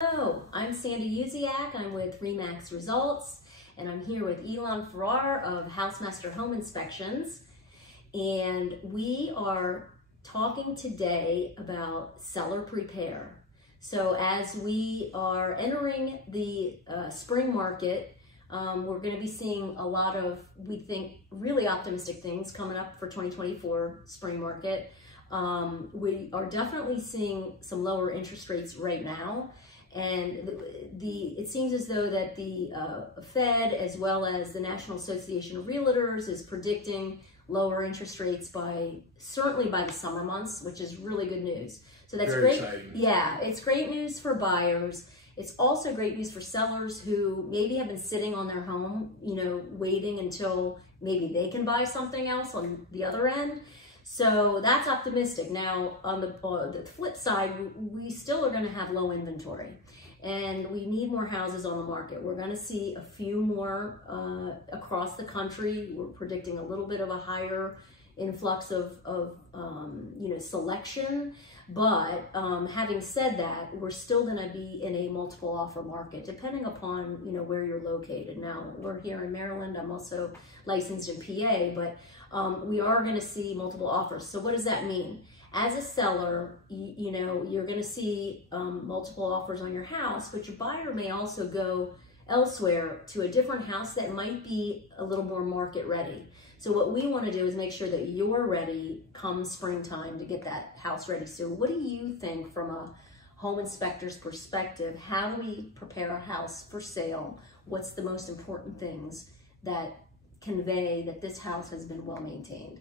Hello, I'm Sandy Uziak. I'm with RE/MAX Results, and I'm here with Elon Farrar of Housemaster Home Inspections. And we are talking today about seller prepare. So as we are entering the spring market, we're going to be seeing a lot of, we think, really optimistic things coming up for 2024 spring market. We are definitely seeing some lower interest rates right now. And it seems as though that the Fed, as well as the National Association of Realtors, is predicting lower interest rates certainly by the summer months, which is really good news. So that's very great. Exciting. Yeah, it's great news for buyers. It's also great news for sellers who maybe have been sitting on their home, waiting until maybe they can buy something else on the other end. So that's optimistic. Now, on the flip side, we still are going to have low inventory, and we need more houses on the market. We're going to see a few more across the country. We're predicting a little bit of a higher influx of selection. But having said that, we're still going to be in a multiple offer market, depending upon where you're located. Now, we're here in Maryland. I'm also licensed in PA, but we are going to see multiple offers. So what does that mean? As a seller, you're going to see multiple offers on your house, but your buyer may also go elsewhere to a different house that might be a little more market ready. So what we want to do is make sure that you're ready come springtime to get that house ready. So what do you think from a home inspector's perspective? How do we prepare a house for sale? What's the most important things that convey that this house has been well maintained?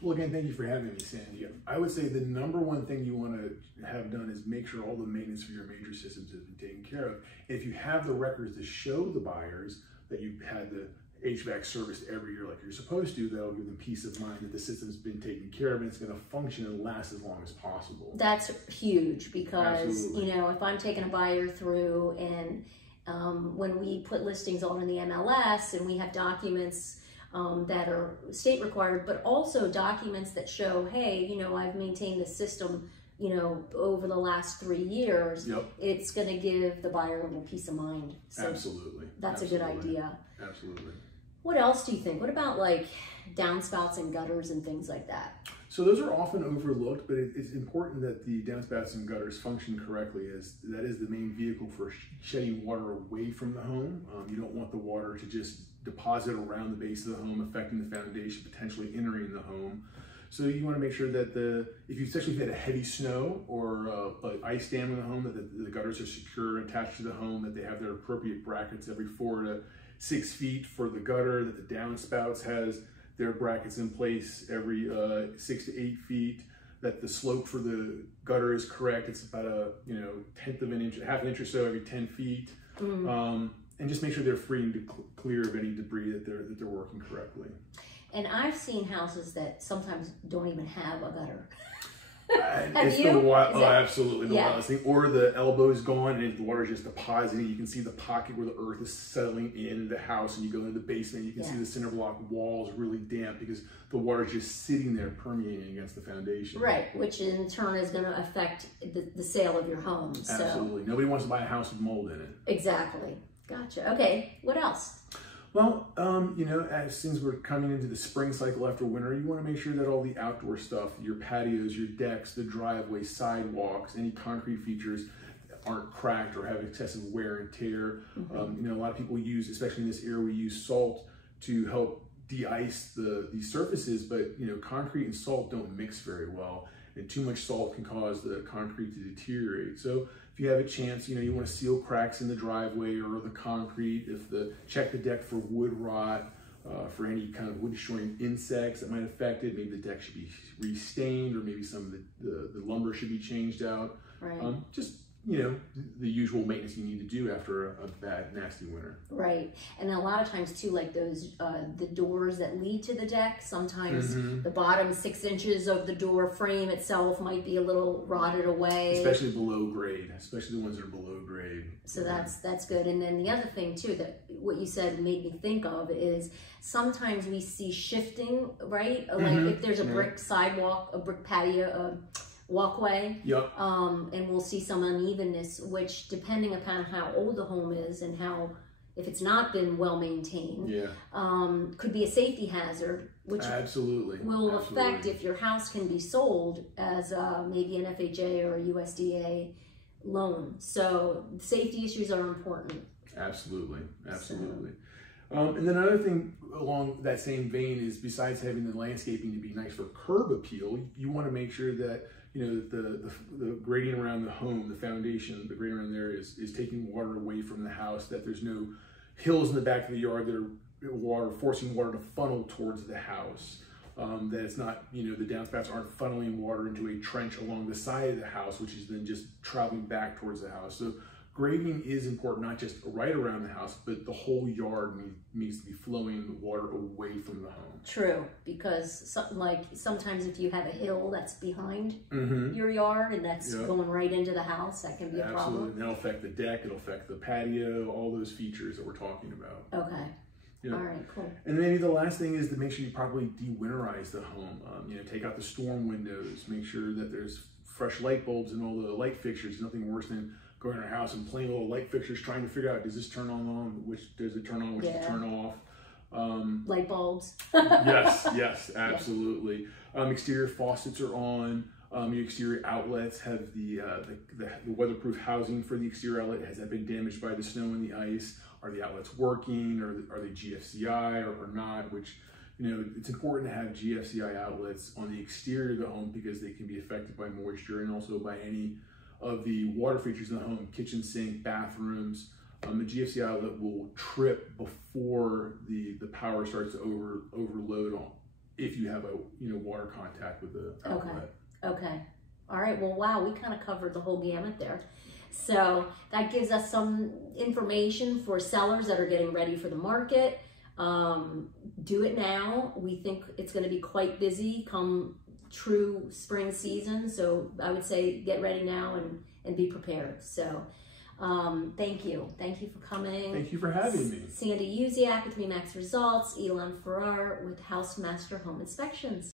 Well, again, thank you for having me, Sandy. I would say the number one thing you want to have done is make sure all the maintenance for your major systems has been taken care of. If you have the records to show the buyers that you've had the HVAC serviced every year like you're supposed to, that'll give them peace of mind that the system's been taken care of and it's going to function and last as long as possible. That's huge because, Absolutely. If I'm taking a buyer through and when we put listings on in the MLS and we have documents that are state required, but also documents that show, hey, I've maintained the system, over the last 3 years, Yep. It's going to give the buyer a little peace of mind. So Absolutely. that's Absolutely. a good idea. Absolutely. What else do you think? What about like downspouts and gutters and things like that? So those are often overlooked, but it's important that the downspouts and gutters function correctly, as that is the main vehicle for shedding water away from the home. You don't want the water to just deposit around the base of the home, affecting the foundation, potentially entering the home. So you want to make sure that especially if you had a heavy snow or an ice dam in the home, that the gutters are secure attached to the home, that they have their appropriate brackets every 4 to 6 feet for the gutter, that the downspouts has their brackets in place every 6 to 8 feet, that the slope for the gutter is correct. It's about a tenth of an inch, half an inch or so every 10 feet. And just make sure they're free and clear of any debris, that they're working correctly. And I've seen houses that sometimes don't even have a gutter. It's the absolutely the wildest thing. Or the elbow's gone and the water's just depositing. You can see the pocket where the earth is settling in the house, and you go into the basement, you can see the cinder block walls really damp because the water's just sitting there permeating against the foundation. Right, which in turn is going to affect the sale of your home. Absolutely. Nobody wants to buy a house with mold in it. Exactly. Gotcha. Okay, what else? Well, since we're coming into the spring cycle after winter, you want to make sure that all the outdoor stuff, your patios, your decks, the driveway, sidewalks, any concrete features aren't cracked or have excessive wear and tear. A lot of people use, especially in this era, we use salt to help de-ice these surfaces, but concrete and salt don't mix very well, and too much salt can cause the concrete to deteriorate. So if you have a chance, you want to seal cracks in the driveway or the concrete. Check the deck for wood rot, for any kind of wood destroying insects that might affect it. Maybe the deck should be restained, or maybe some of the lumber should be changed out. Right. Just the usual maintenance you need to do after a bad, nasty winter. Right. And a lot of times too, like those, the doors that lead to the deck, sometimes the bottom 6 inches of the door frame itself might be a little rotted away. Especially below grade, especially the ones that are below grade. So that's good. And then the other thing too, that what you said made me think of is sometimes we see shifting, right? Like if there's a brick sidewalk, a brick patio, walkway. Yep. And we'll see some unevenness, which depending upon how old the home is and how, if it's not been well maintained, could be a safety hazard, which will affect if your house can be sold as maybe an FHA or a USDA loan. So safety issues are important. Absolutely. And then another thing along that same vein is, besides having the landscaping to be nice for curb appeal, you want to make sure that the grading around the home, the foundation, the grading around there is taking water away from the house, that there's no hills in the back of the yard that are forcing water to funnel towards the house, that it's not, the downspouts aren't funneling water into a trench along the side of the house, which is then just traveling back towards the house. So grading is important, not just right around the house, but the whole yard needs to be flowing water away from the home. True, because sometimes if you have a hill that's behind your yard and that's going right into the house, that can be a problem. Absolutely, that'll affect the deck, it'll affect the patio, all those features that we're talking about. Okay. All right, cool. And maybe the last thing is to make sure you properly de-winterize the home. Take out the storm windows, make sure that there's fresh light bulbs and all the light fixtures. Nothing worse than going to our house and playing little light fixtures, trying to figure out, does this turn on, which does it turn on, which does it turn off. Light bulbs. yes, absolutely. Exterior faucets are on. Your exterior outlets have the weatherproof housing for the exterior outlet. Has that been damaged by the snow and the ice? Are the outlets working, or are they GFCI or not? Which, it's important to have GFCI outlets on the exterior of the home because they can be affected by moisture and also by any of the water features in the home, kitchen sink, bathrooms. The GFCI outlet will trip before the power starts to overload on, if you have a water contact with the outlet. Okay. All right. Well, wow, we kind of covered the whole gamut there. So that gives us some information for sellers that are getting ready for the market. Do it now. We think it's going to be quite busy come true spring season. So I would say get ready now and be prepared. So thank you. Thank you for coming. Thank you for having me. Sandy Uziak with RE/MAX Results, Elon Farrar with Housemaster Home Inspections.